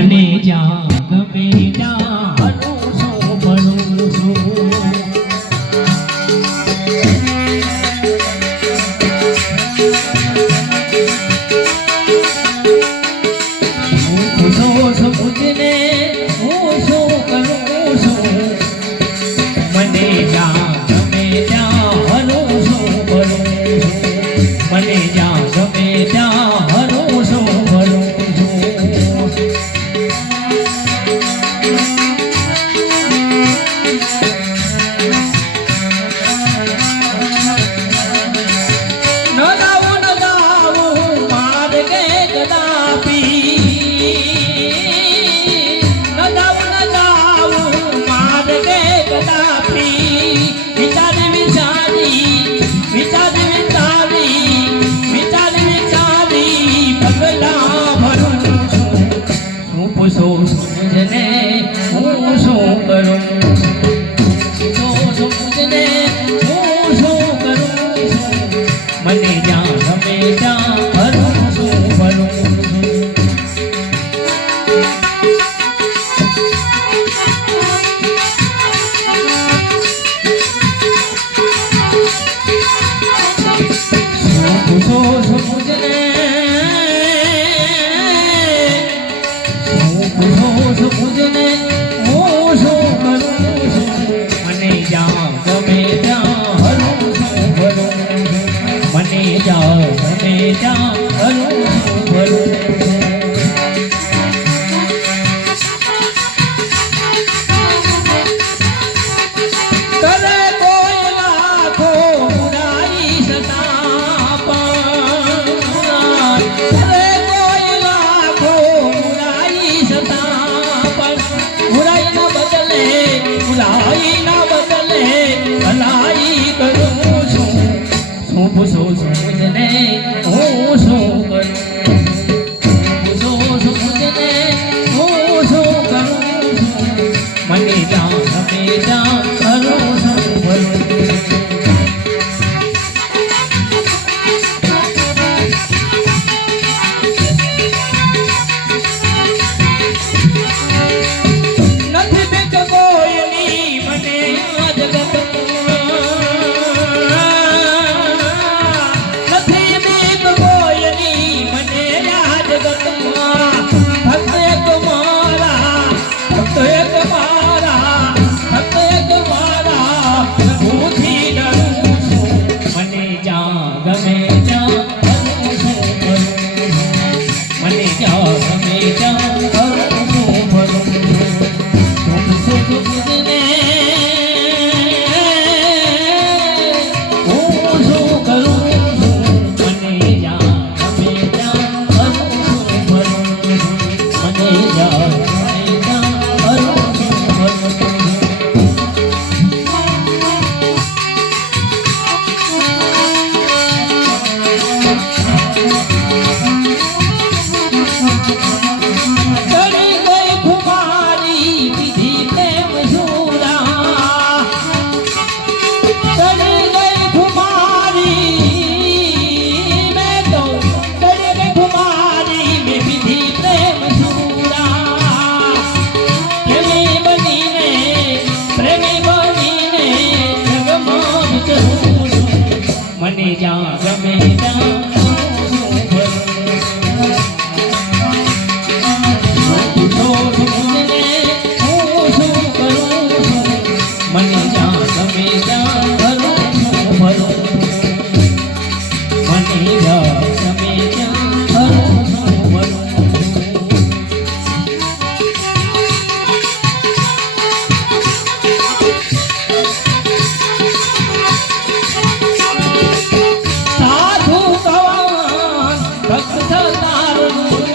મને જ્યાં ગમે ત્યાં હરું છું ભરું છું સમુજને હું શું કરું છું મને જ્યાં ગમે ત્યાં હરું છું ભરું છું મને જ્યાં ગમે ત્યાં હરું છું ભરું છું ન ગાવું માર્ગે કદાપી સમુજને હું શું કરું સમુજને હું શું કરું મને જ્યાં ગમે ત્યાં હરું છું ભરું સમુજને સમુજને હું શું કરું છું મને જ્યાં ગમે ત્યાં હરું છું ભરું મને જ્યાં ગમે ત્યાં હરું છું ભરું કરે કોઈ લાખો બુરાઈ સતા પણ કરે કોઈ લાખો બુરાઈ સતા બુરાઈના બદલે ભલાઈ કરું છું શું પૂછો સમુજને હું શું કરું પૂછો સમુજને હું શું કરું છું મને જ્યાં ગમે ત્યાં કરું છું ભરું મને જ્યાં ગમે ત્યાં મને જ્યાં ગમે ત્યાં ભરું છું ભરું મને જ્યાં ગમે ત્યાં ભરું છું ભરું ભક્ત તારું